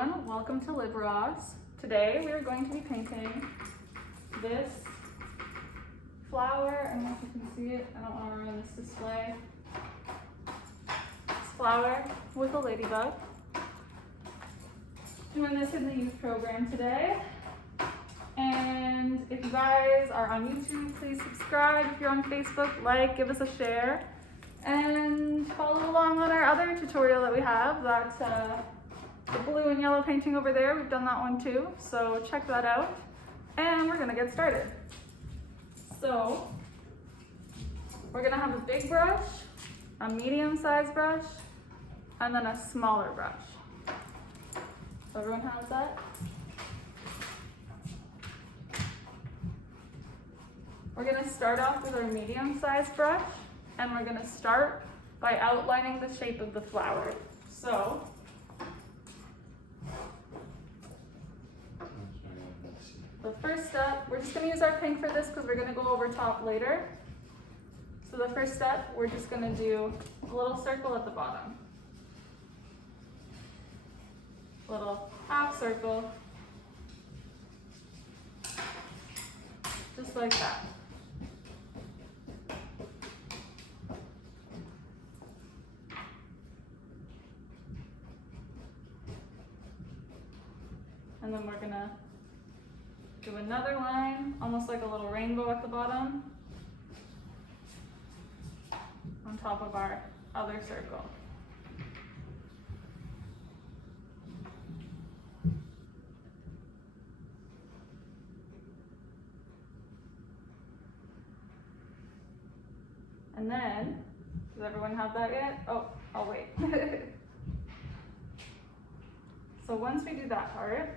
everyone, welcome to Lib Ross. Today we are going to be painting this flower. I don't know if you can see it, I don't want to ruin this display. This flower with a ladybug. Doing this in the youth program today. And if you guys are on YouTube, please subscribe. If you're on Facebook, like, give us a share. And follow along on our other tutorial that we have, that's the blue and yellow painting over there. We've done that one too, so check that out. And we're gonna get started. So, we're gonna have a big brush, a medium-sized brush, and then a smaller brush. So everyone has that? We're gonna start off with our medium-sized brush, and we're gonna start by outlining the shape of the flower. So, the first step, we're just gonna use our pink for this because we're gonna go over top later. So the first step, we're just gonna do a little circle at the bottom. A little half circle. Just like that. And then we're gonna do another line, almost like a little rainbow at the bottom, on top of our other circle. And then, does everyone have that yet? Oh, I'll wait. So once we do that part,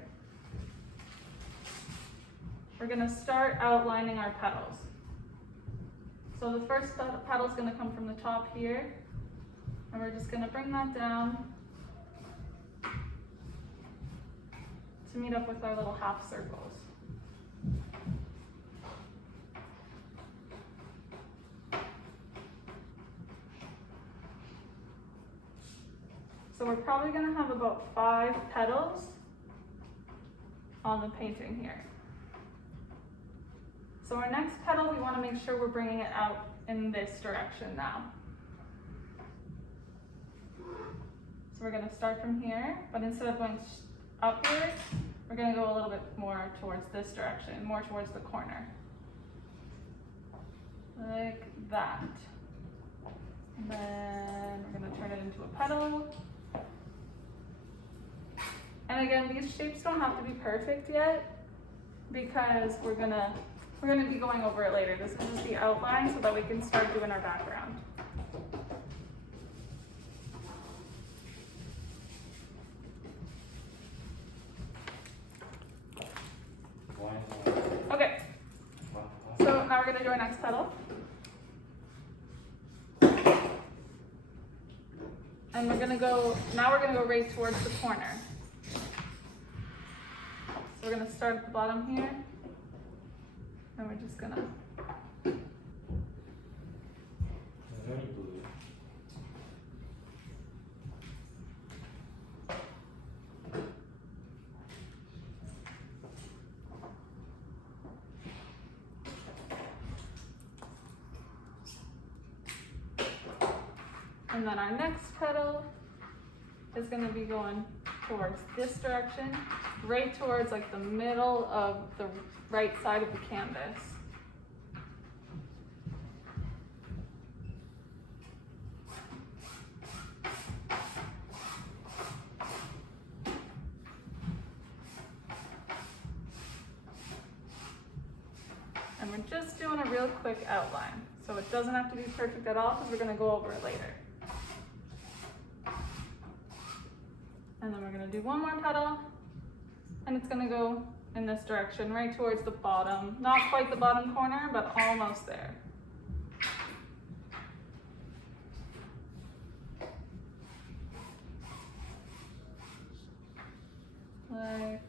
we're gonna start outlining our petals. So the first petal is gonna come from the top here, and we're just gonna bring that down to meet up with our little half circles. So we're probably gonna have about 5 petals on the painting here. So our next petal, we want to make sure we're bringing it out in this direction now. So we're going to start from here, but instead of going upwards, we're going to go a little bit more towards this direction, more towards the corner. Like that. And then we're going to turn it into a petal. And again, these shapes don't have to be perfect yet because we're gonna be going over it later. This is just the outline so that we can start doing our background. Okay, so now we're gonna do our next petal. And we're gonna go right towards the corner. So we're gonna start at the bottom here. And we're just gonna and then our next petal is gonna be going towards this direction, right towards like the middle of the right side of the canvas. And we're just doing a real quick outline. So it doesn't have to be perfect at all because we're gonna go over it later. And then we're gonna do one more petal, and it's gonna go in this direction, right towards the bottom. Not quite the bottom corner, but almost there. Like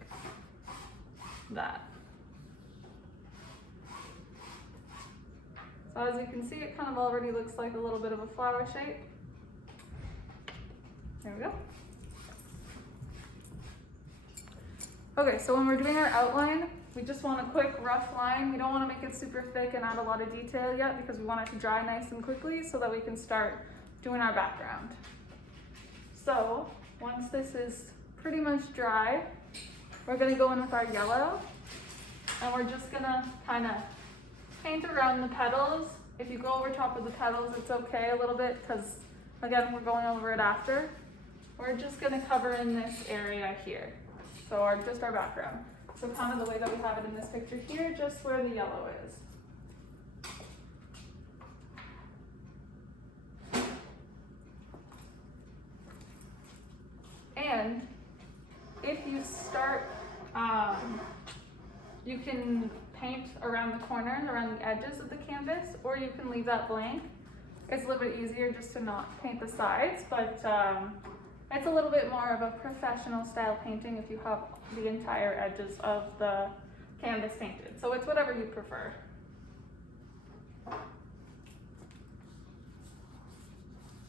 that. So as you can see, it kind of already looks like a little bit of a flower shape. There we go. Okay, so when we're doing our outline, we just want a quick rough line. We don't want to make it super thick and add a lot of detail yet because we want it to dry nice and quickly so that we can start doing our background. So once this is pretty much dry, we're going to go in with our yellow, and we're just going to kind of paint around the petals. If you go over top of the petals, it's okay a little bit because, again, we're going over it after. We're just going to cover in this area here. So just our background. So kind of the way that we have it in this picture here, just where the yellow is. And if you start, you can paint around the corners, around the edges of the canvas, or you can leave that blank. It's a little bit easier just to not paint the sides, but it's a little bit more of a professional style painting if you have the entire edges of the canvas painted. So it's whatever you prefer.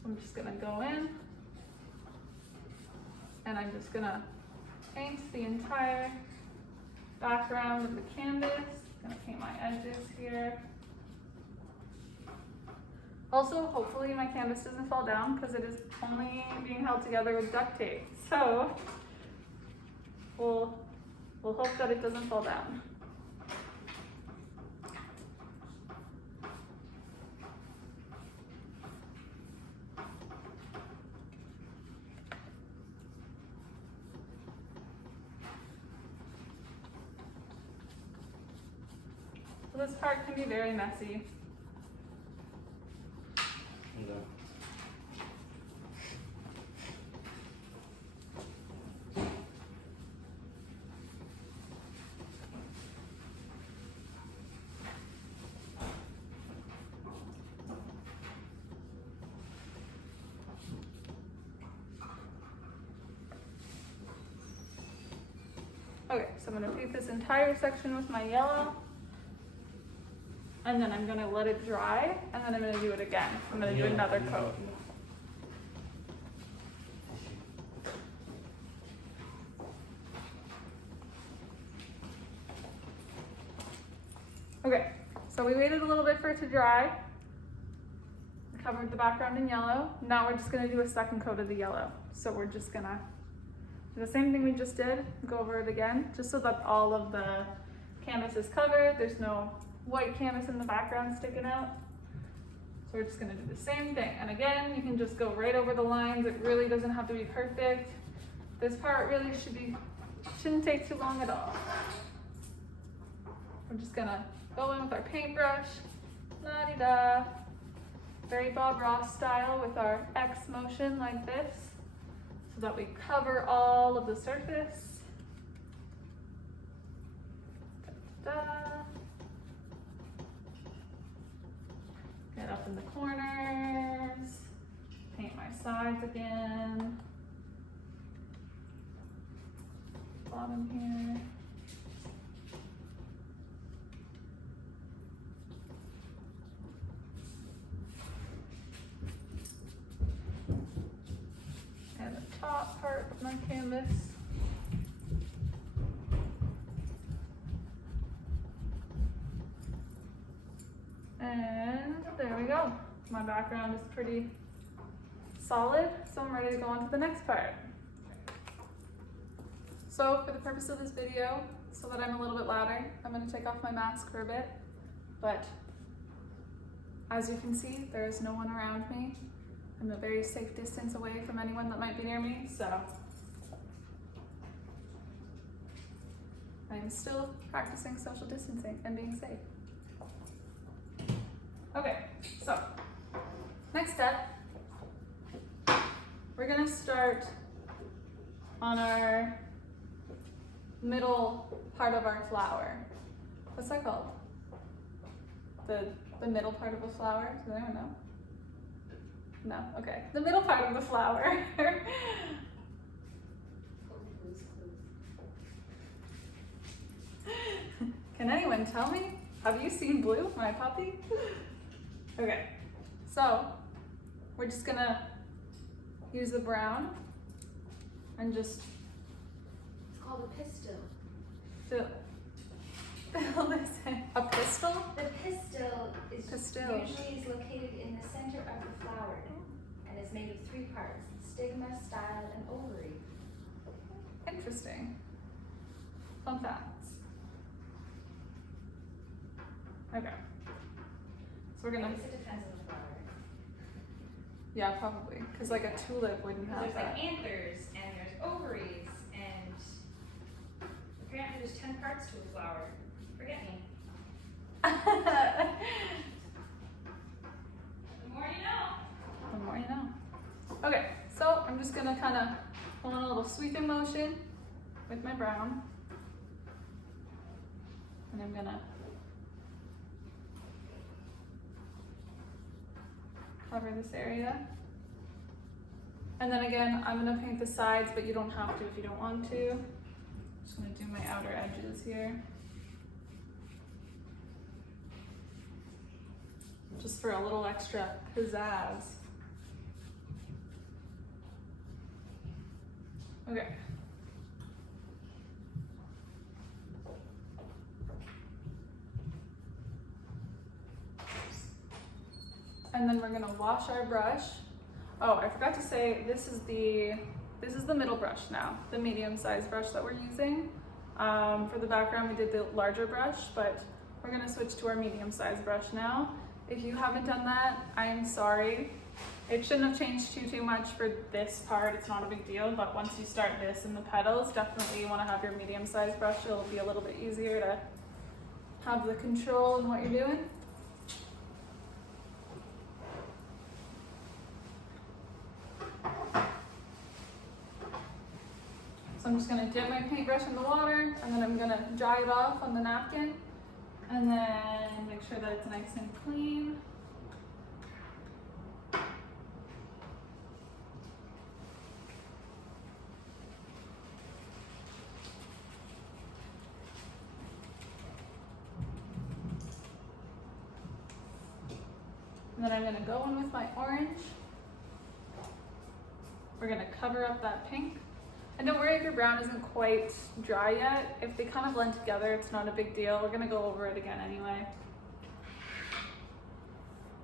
I'm just gonna go in and I'm just gonna paint the entire background of the canvas. I'm gonna paint my edges here. Also, hopefully my canvas doesn't fall down because it is only being held together with duct tape. So we'll hope that it doesn't fall down. So this part can be very messy. Okay, so I'm going to paint this entire section with my yellow, and then I'm going to let it dry, and then I'm going to do it again. I'm going to do another coat. Okay, so we waited a little bit for it to dry. I covered the background in yellow. Now we're just going to do a second coat of the yellow. So we're just going to do the same thing we just did, go over it again, just so that all of the canvas is covered. There's no white canvas in the background sticking out. So we're just gonna do the same thing. And again, you can just go right over the lines. It really doesn't have to be perfect. This part really shouldn't take too long at all. We're just gonna go in with our paintbrush, la-di-da, very Bob Ross style with our X motion like this, so that we cover all of the surface. Da-da-da. Get up in the corners, paint my sides again, bottom here. And the top part of my canvas. And there we go. My background is pretty solid, so I'm ready to go on to the next part. So for the purpose of this video, so that I'm a little bit louder, I'm going to take off my mask for a bit. But as you can see, there is no one around me. I'm a very safe distance away from anyone that might be near me, so I am still practicing social distancing and being safe. Okay, so next step, we're gonna start on our middle part of our flower. What's that called? The middle part of a flower? Does anyone know? No? Okay. The middle part of the flower. Can anyone tell me? Have you seen Blue, my puppy? Okay, so we're just gonna use the brown and just... It's called a pistil. Still. Listen. A pistil? The pistil is Pistil. usually is located in the center of the flower and is made of 3 parts: stigma, style, and ovary. Interesting. Fun facts. Okay. So we're I gonna. guess it depends on the flower. Yeah, probably. Because like a tulip wouldn't have There's that. like anthers and there's ovaries and apparently there's 10 parts to a flower. Forget me. The more you know. The more you know. Okay, so I'm just gonna kind of go on a little sweeping motion with my brown. And I'm gonna cover this area. And then again, I'm gonna paint the sides, but you don't have to if you don't want to. I'm just gonna do my outer edges here. Just for a little extra pizzazz. Okay. And then we're gonna wash our brush. Oh, I forgot to say, this is the middle brush now, the medium-sized brush that we're using. For the background, we did the larger brush, but we're gonna switch to our medium-sized brush now. If you haven't done that, I am sorry. It shouldn't have changed too much for this part. It's not a big deal, but once you start this in the petals, definitely you want to have your medium-sized brush. It'll be a little bit easier to have the control in what you're doing. So I'm just going to dip my paintbrush in the water, and then I'm going to dry it off on the napkin, and then make sure that it's nice and clean. And then I'm going to go in with my orange. We're going to cover up that pink. And don't worry if your brown isn't quite dry yet. If they kind of blend together, it's not a big deal. We're going to go over it again anyway.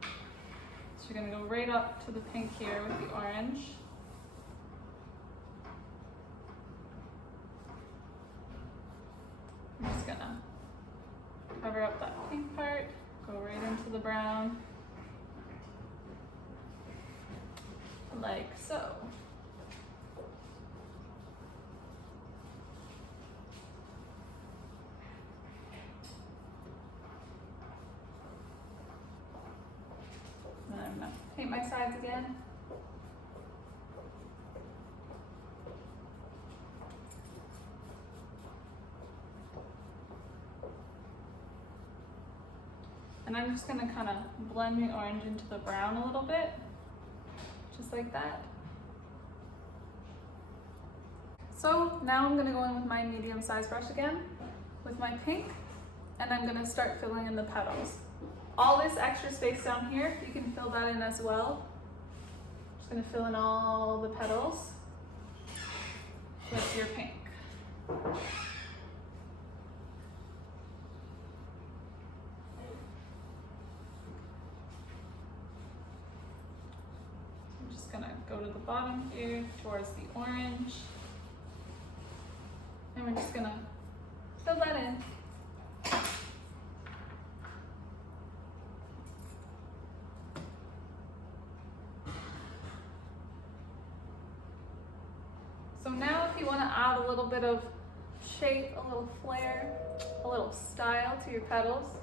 So you're going to go right up to the pink here with the orange. I'm just going to cover up that pink part, go right into the brown. Like so. And then I'm gonna paint my sides again. And I'm just gonna kind of blend the orange into the brown a little bit. Just like that. So now I'm gonna go in with my medium-sized brush again, with my pink, and I'm gonna start filling in the petals. All this extra space down here, you can fill that in as well. Just gonna fill in all the petals with your pink. Gonna go to the bottom here towards the orange, and we're just gonna fill that in. So now if you want to add a little bit of shape, a little flair, a little style to your petals,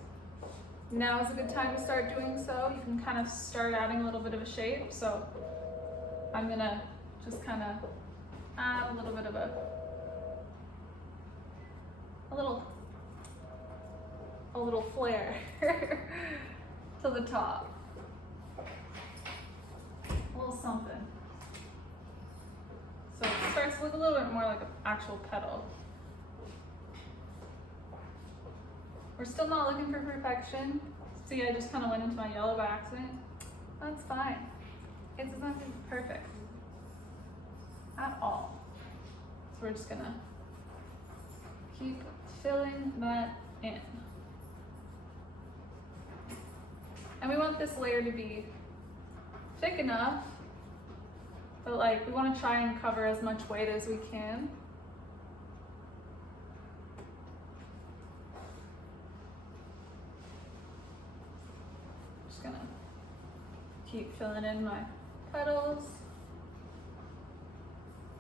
now is a good time to start doing so. You can kind of start adding a little bit of a shape. So I'm gonna just kind of add a little bit of a little flair to the top. A little something. So it starts to look a little bit more like an actual petal. We're still not looking for perfection. See, I just kind of went into my yellow by accident. That's fine. It doesn't have to be perfect at all. So we're just gonna keep filling that in. And we want this layer to be thick enough, but like we want to try and cover as much weight as we can. Just gonna keep filling in my petals.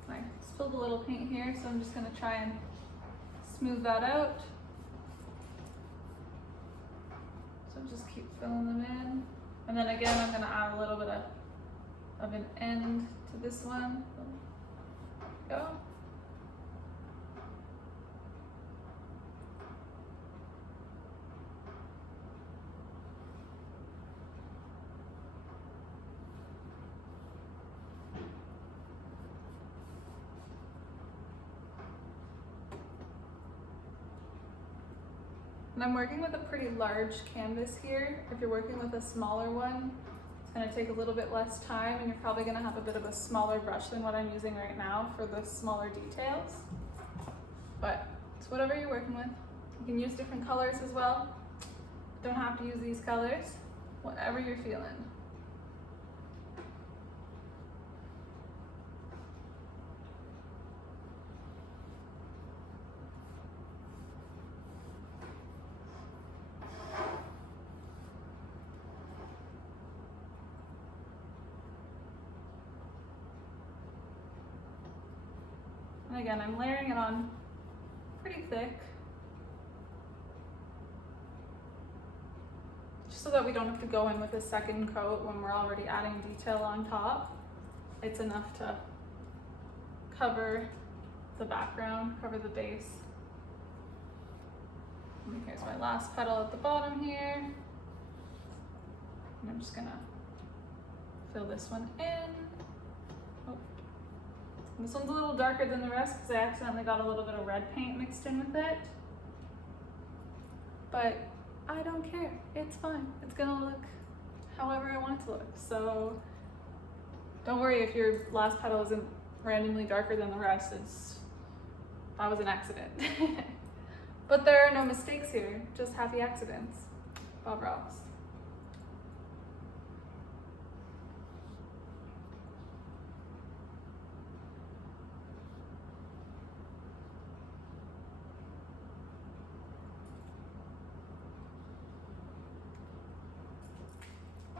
I spilled a little paint here, so I'm just gonna try and smooth that out. So just keep filling them in. And then again, I'm gonna add a little bit of an end to this one. There we go. And I'm working with a pretty large canvas here. If you're working with a smaller one, it's gonna take a little bit less time and you're probably gonna have a bit of a smaller brush than what I'm using right now for the smaller details. But it's whatever you're working with. You can use different colors as well. Don't have to use these colors, whatever you're feeling. And again, I'm layering it on pretty thick, just so that we don't have to go in with a second coat when we're already adding detail on top. It's enough to cover the background, cover the base. And here's my last petal at the bottom here. And I'm just gonna fill this one in. Oh. This one's a little darker than the rest because I accidentally got a little bit of red paint mixed in with it. But I don't care, it's fine. It's gonna look however I want it to look. So don't worry if your last petal isn't randomly darker than the rest. That was an accident. But there are no mistakes here, just happy accidents. Lib Ross.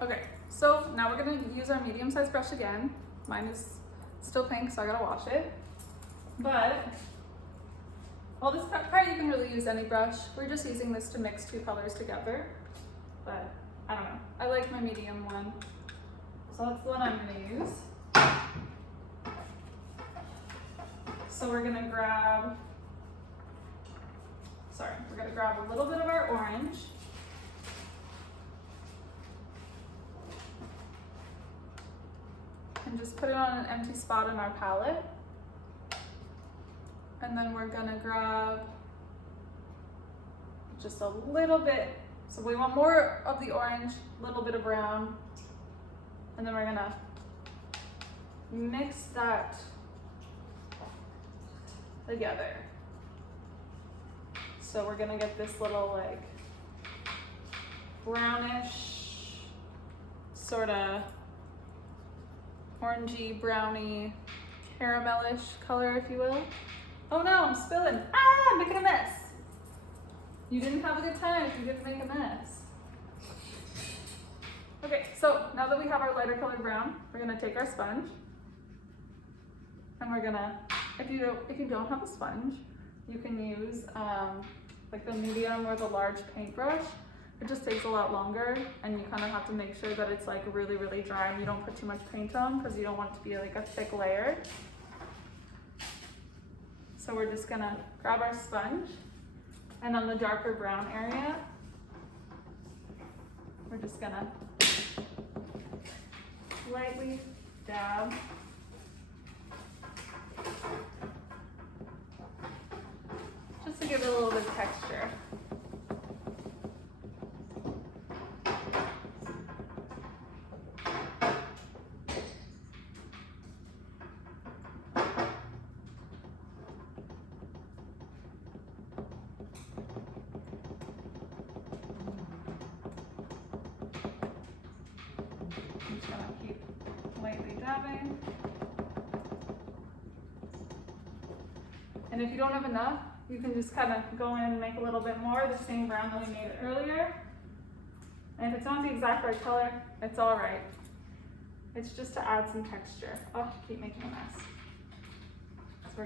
Okay, so now we're gonna use our medium-sized brush again. Mine is still pink, so I gotta wash it. But, well, this part you can really use any brush. We're just using this to mix two colors together. But, I don't know. I like my medium one. So that's the one I'm gonna use. So we're gonna grab a little bit of our orange. And just put it on an empty spot in our palette. And then we're gonna grab just a little bit. So we want more of the orange, a little bit of brown. And then we're gonna mix that together. So we're gonna get this little like brownish, sort of orangey, browny, caramelish color, if you will. Oh no, I'm spilling. Ah, I'm making a mess. You didn't have a good time if you didn't make a mess. Okay, so now that we have our lighter colored brown, we're gonna take our sponge and we're gonna, if you don't have a sponge, you can use like the medium or the large paintbrush. It just takes a lot longer and you kind of have to make sure that it's like really, really dry and you don't put too much paint on because you don't want it to be like a thick layer. So we're just gonna grab our sponge and on the darker brown area, we're just gonna lightly dab. Just to give it a little bit of texture. gonna keep lightly dabbing. And if you don't have enough, you can just kind of go in and make a little bit more, the same brown that we made earlier. And if it's not the exact right color, it's all right. It's just to add some texture. Oh, keep making a mess. So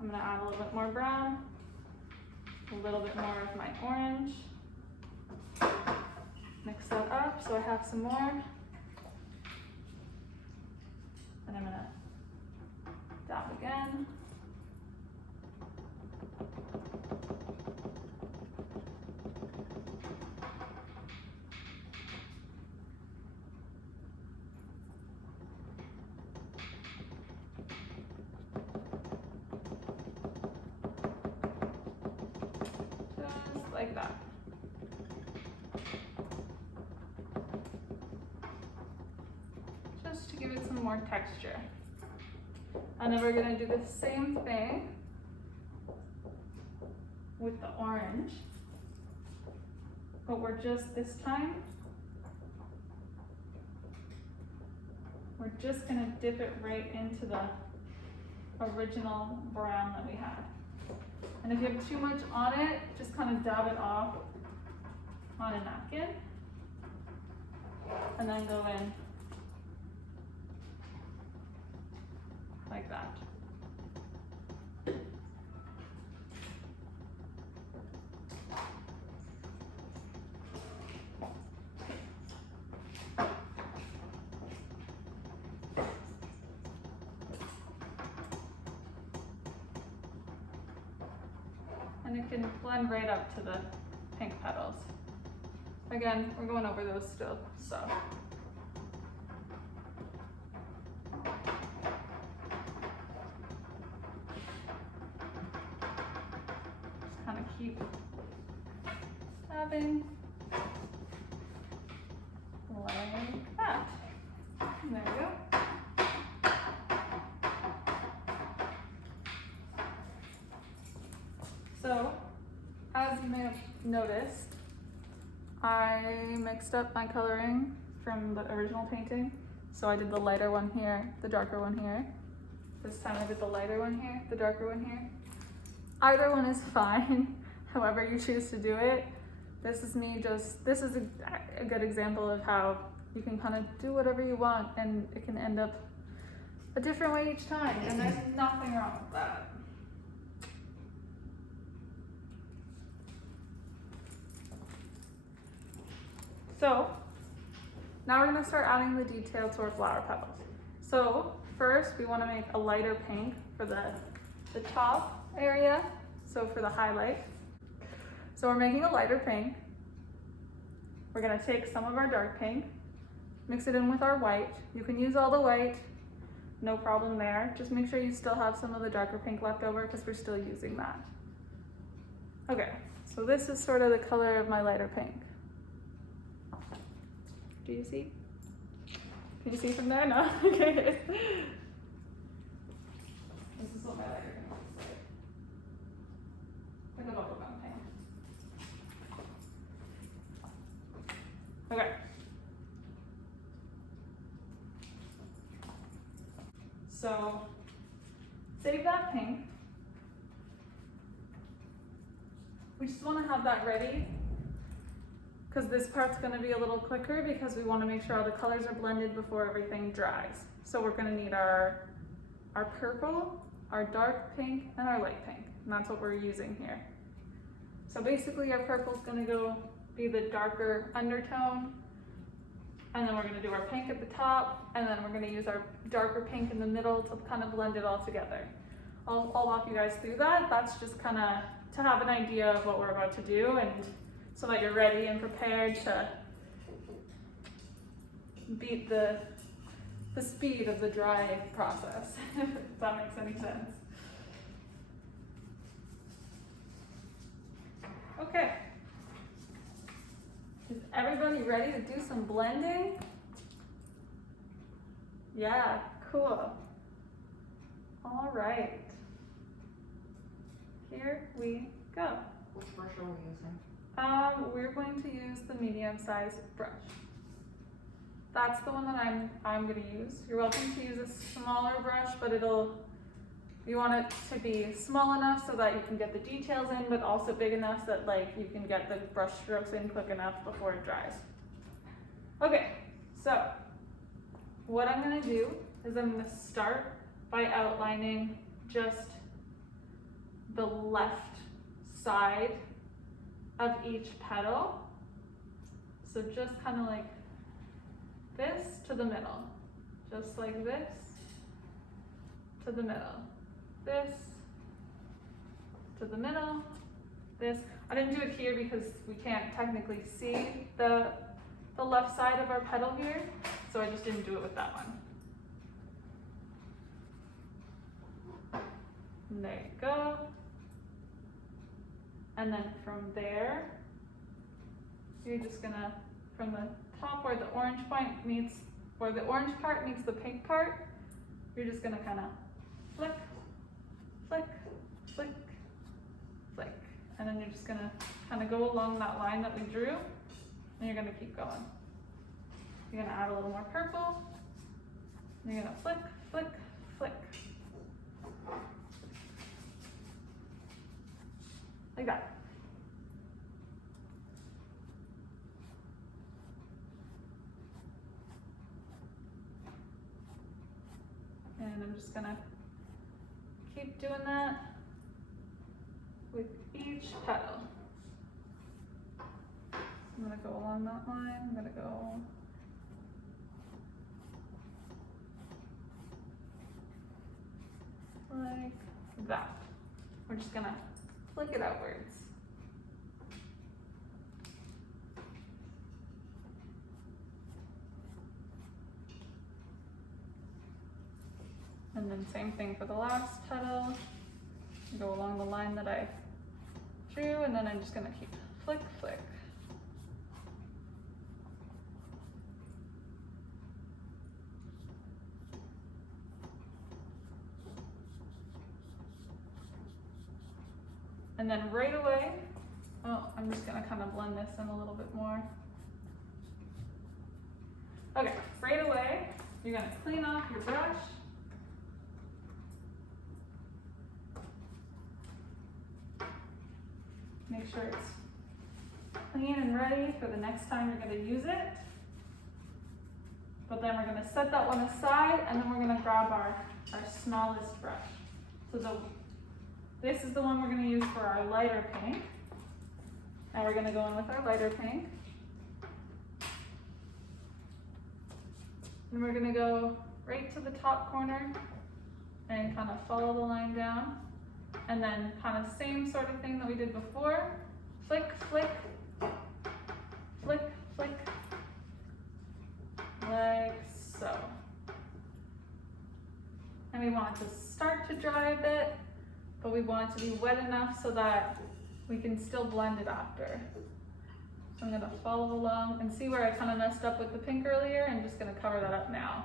I'm gonna add a little bit more brown, a little bit more of my orange. Mix that up so I have some more. And I'm gonna dab again. Just like that. Just to give it some more texture. And then we're gonna do the same thing with the orange, but this time, we're just gonna dip it right into the original brown that we had. And if you have too much on it, just kind of dab it off on a napkin, and then go in like that. And it can blend right up to the pink petals. Again, we're going over those still, so. Just kind of keep dabbing like that. And there we go. So, as you may have noticed, I mixed up my coloring from the original painting. So I did the lighter one here, the darker one here. This time I did the lighter one here, the darker one here. Either one is fine, however you choose to do it. This is a good example of how you can kind of do whatever you want and it can end up a different way each time, and there's nothing wrong with that. So now we're gonna start adding the detail to our flower petals. So first we wanna make a lighter pink for the top area, so for the highlight. So we're making a lighter pink. We're gonna take some of our dark pink, mix it in with our white. You can use all the white, no problem there. Just make sure you still have some of the darker pink left over because we're still using that. Okay, so this is sort of the color of my lighter pink. Do you see? Can you see from there? No? Okay. This is what my lighter pink looks like. Like a bubble gum pink. Okay. So, save that pink. We just want to have that ready because this part's going to be a little quicker because we want to make sure all the colors are blended before everything dries. So we're going to need our purple, our dark pink, and our light pink. And that's what we're using here. So basically our purple is going to be the darker undertone. And then we're going to do our pink at the top. And then we're going to use our darker pink in the middle to kind of blend it all together. I'll walk you guys through that. That's just kind of to have an idea of what we're about to do, and so that you're ready and prepared to beat the speed of the dry process, if that makes any sense. Okay. Is everybody ready to do some blending? Yeah, cool. All right. Here we go. Which brush are we using? We're going to use the medium-sized brush. That's the one that I'm gonna use. You're welcome to use a smaller brush, but you want it to be small enough so that you can get the details in, but also big enough that like you can get the brush strokes in quick enough before it dries. Okay, so what I'm gonna do is I'm gonna start by outlining just the left side of each petal. So just kind of like this to the middle, just like this to the middle, this to the middle, this. I didn't do it here because we can't technically see the left side of our petal here, so I just didn't do it with that one. And there you go. And then from there, you're just gonna, from the top where the orange point meets, where the orange part meets the pink part, you're just gonna kind of flick, flick, flick, flick. And then you're just gonna kind of go along that line that we drew, and you're gonna keep going. You're gonna add a little more purple, and you're gonna flick, flick, flick. Like that. And I'm just gonna keep doing that with each petal. I'm gonna go along that line, I'm gonna go like that. We're just gonna flick it outwards. And then same thing for the last petal. Go along the line that I drew, and then I'm just gonna keep flick, flick. And then right away, well, I'm just gonna kind of blend this in a little bit more. Okay, right away, you're gonna clean off your brush. Make sure it's clean and ready for the next time you're gonna use it. But then we're gonna set that one aside, and then we're gonna grab our smallest brush. So this is the one we're gonna use for our lighter pink. Now we're gonna go in with our lighter pink. And we're gonna go right to the top corner and kind of follow the line down. And then kind of same sort of thing that we did before. Flick, flick, flick, flick, like so. And we want it to start to dry a bit, but we want it to be wet enough so that we can still blend it after. So I'm gonna follow along and see where I kind of messed up with the pink earlier. I'm just gonna cover that up now.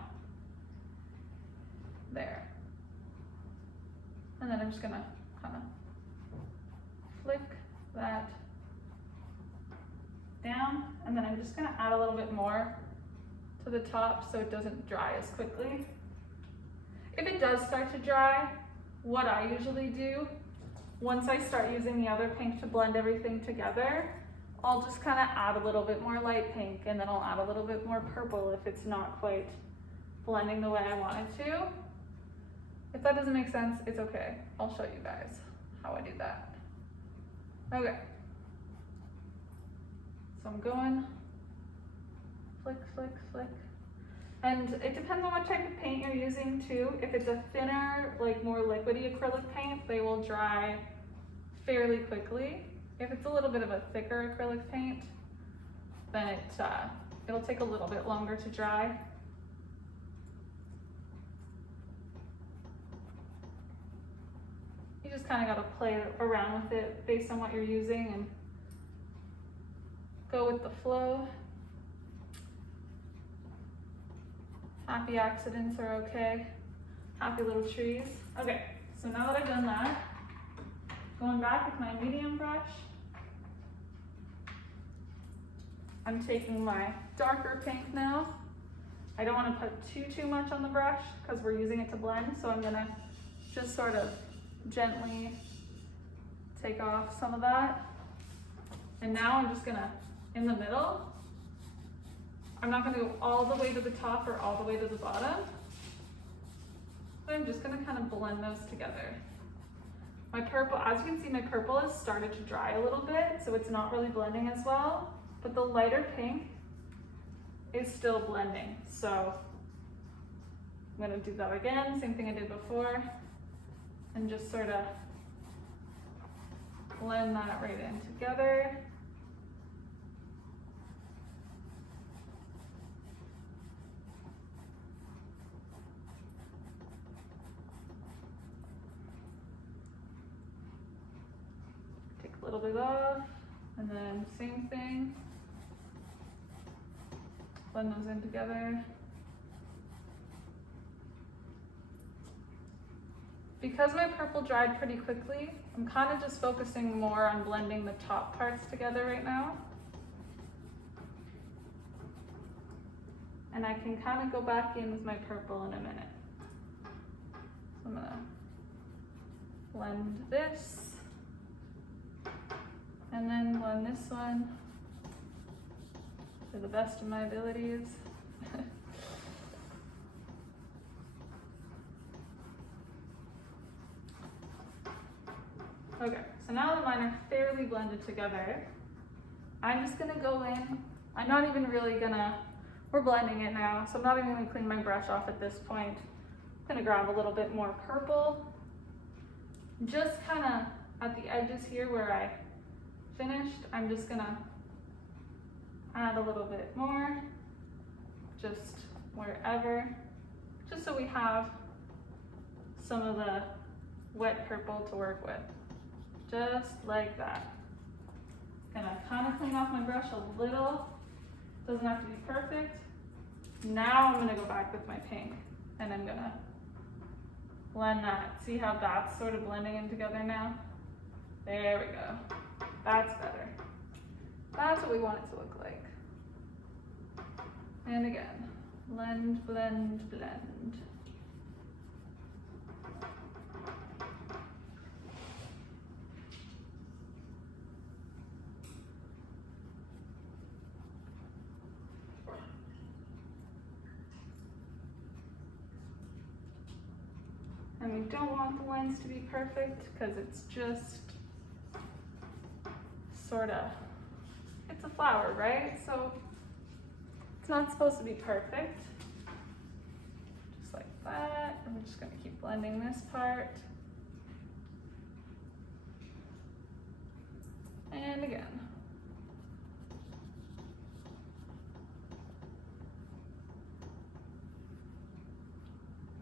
There. And then I'm just gonna kind of flick that down, and then I'm just gonna add a little bit more to the top so it doesn't dry as quickly. If it does start to dry, what I usually do, once I start using the other pink to blend everything together, I'll just kind of add a little bit more light pink, and then I'll add a little bit more purple if it's not quite blending the way I want it to. If that doesn't make sense, it's okay. I'll show you guys how I do that. Okay. So I'm going flick, flick, flick. And it depends on what type of paint you're using too. If it's a thinner, like more liquidy acrylic paint, they will dry fairly quickly. If it's a little bit of a thicker acrylic paint, then it'll take a little bit longer to dry. You just kind of got to play around with it based on what you're using and go with the flow. Happy accidents are okay. Happy little trees. Okay, so now that I've done that, going back with my medium brush, I'm taking my darker pink now, I don't want to put too much on the brush because we're using it to blend, so I'm gonna just sort of gently take off some of that. And now I'm just gonna, in the middle, I'm not gonna go all the way to the top or all the way to the bottom, but I'm just gonna kind of blend those together. My purple, as you can see, my purple has started to dry a little bit, so it's not really blending as well, but the lighter pink is still blending. So I'm gonna do that again, same thing I did before, and just sort of blend that right in together. Take a little bit off, and then same thing. Blend those in together. Because my purple dried pretty quickly, I'm kind of just focusing more on blending the top parts together right now. And I can kind of go back in with my purple in a minute. So I'm gonna blend this, and then blend this one to the best of my abilities. Okay, so now that mine are fairly blended together, I'm just gonna go in. I'm not even really gonna, we're blending it now, so I'm not even gonna clean my brush off at this point. I'm gonna grab a little bit more purple, just kind of at the edges here where I finished. I'm just gonna add a little bit more, just wherever, just so we have some of the wet purple to work with. Just like that. Gonna kind of clean off my brush a little. Doesn't have to be perfect. Now I'm gonna go back with my pink and I'm gonna blend that. See how that's sort of blending in together now? There we go. That's better. That's what we want it to look like. And again, blend, blend, blend. And we don't want the lines to be perfect because it's just sort of, it's a flower, right? So it's not supposed to be perfect. Just like that. And we're just gonna keep blending this part. And again.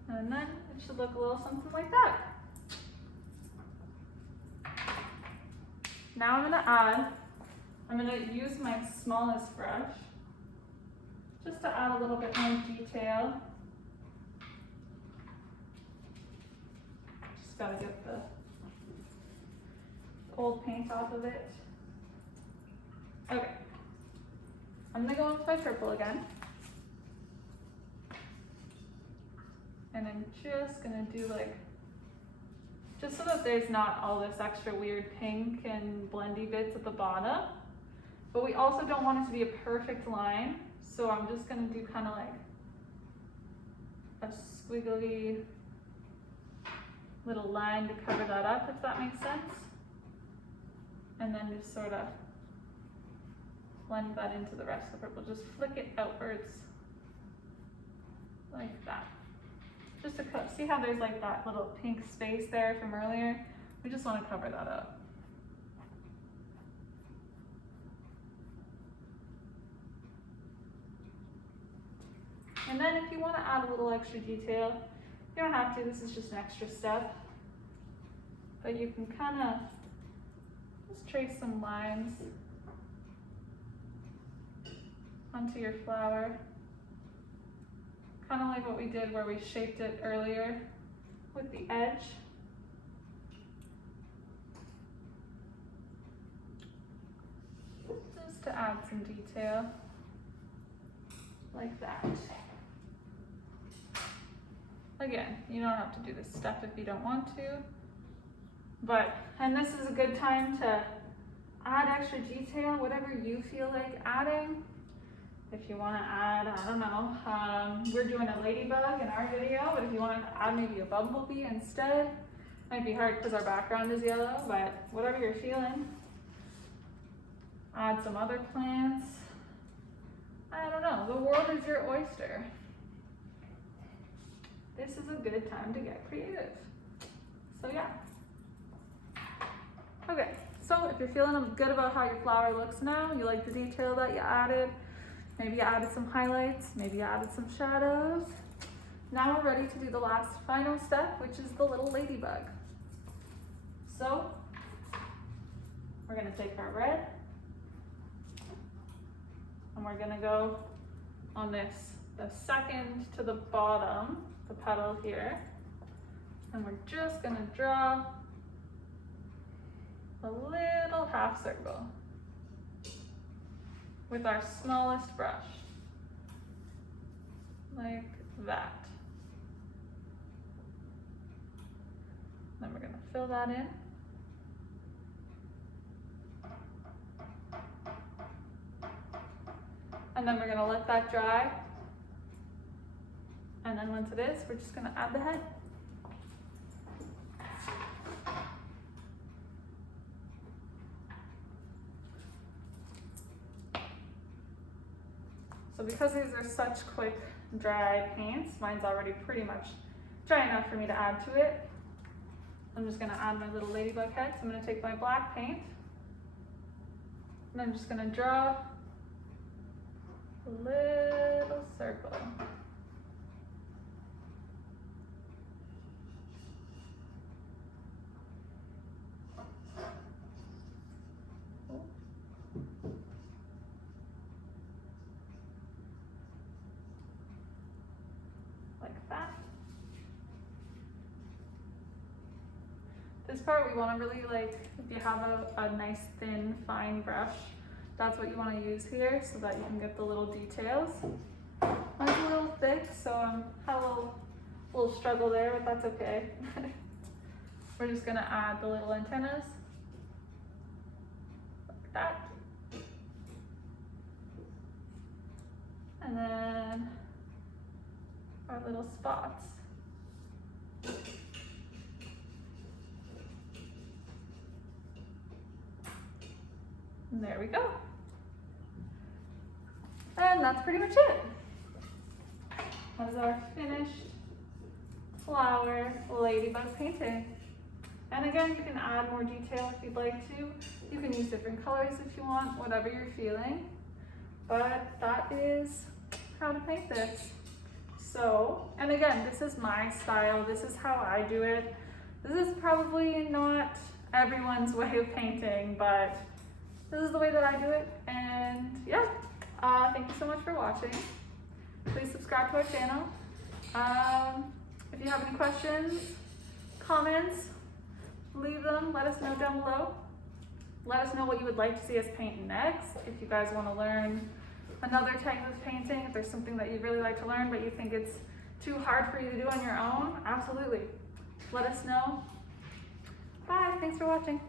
And then it should look a little something like that. Now I'm gonna use my smallest brush just to add a little bit more detail. Just gotta get the old paint off of it. Okay, I'm gonna go with my purple again. And I'm just gonna do like, just so that there's not all this extra weird pink and blendy bits at the bottom. But we also don't want it to be a perfect line. So I'm just gonna do kind of like a squiggly little line to cover that up, if that makes sense. And then just sort of blend that into the rest of the purple. Just flick it outwards like that. Just to see how there's like that little pink space there from earlier? We just want to cover that up. And then if you want to add a little extra detail, you don't have to, this is just an extra step. But you can kind of just trace some lines onto your flower. Kind of like what we did where we shaped it earlier with the edge. Just to add some detail, like that. Again, you don't have to do this step if you don't want to. And this is a good time to add extra detail, whatever you feel like adding. If you want to add, I don't know, we're doing a ladybug in our video, but if you want to add maybe a bumblebee instead, might be hard because our background is yellow, but whatever you're feeling. Add some other plants. I don't know, the world is your oyster. This is a good time to get creative. So yeah. Okay, so if you're feeling good about how your flower looks now, you like the detail that you added, maybe you added some highlights, maybe you added some shadows. Now we're ready to do the last final step, which is the little ladybug. So we're gonna take our red and we're gonna go on this, the second to the bottom, the petal here. And we're just gonna draw a little half circle with our smallest brush, like that. Then we're gonna fill that in. And then we're gonna let that dry. And then once it is, we're just gonna add the head. So because these are such quick dry paints, mine's already pretty much dry enough for me to add to it. I'm just gonna add my little ladybug head. So I'm gonna take my black paint and I'm just gonna draw a little circle. Like that. This part we want to really like, if you have a nice thin fine brush, that's what you want to use here so that you can get the little details. Mine's a little thick, so I have a little struggle there, but that's okay. We're just going to add the little antennas like that. And then our little spots. And there we go. And that's pretty much it. That is our finished flower ladybug painting. And again, you can add more detail if you'd like to. You can use different colors if you want, whatever you're feeling. But that is how to paint this. So, and again, this is my style. This is how I do it. This is probably not everyone's way of painting, but this is the way that I do it. And yeah, thank you so much for watching. Please subscribe to our channel. If you have any questions, comments, leave them. Let us know down below. Let us know what you would like to see us paint next. If you guys want to learn another type of painting, if there's something that you'd really like to learn but you think it's too hard for you to do on your own, absolutely. Let us know. Bye, thanks for watching.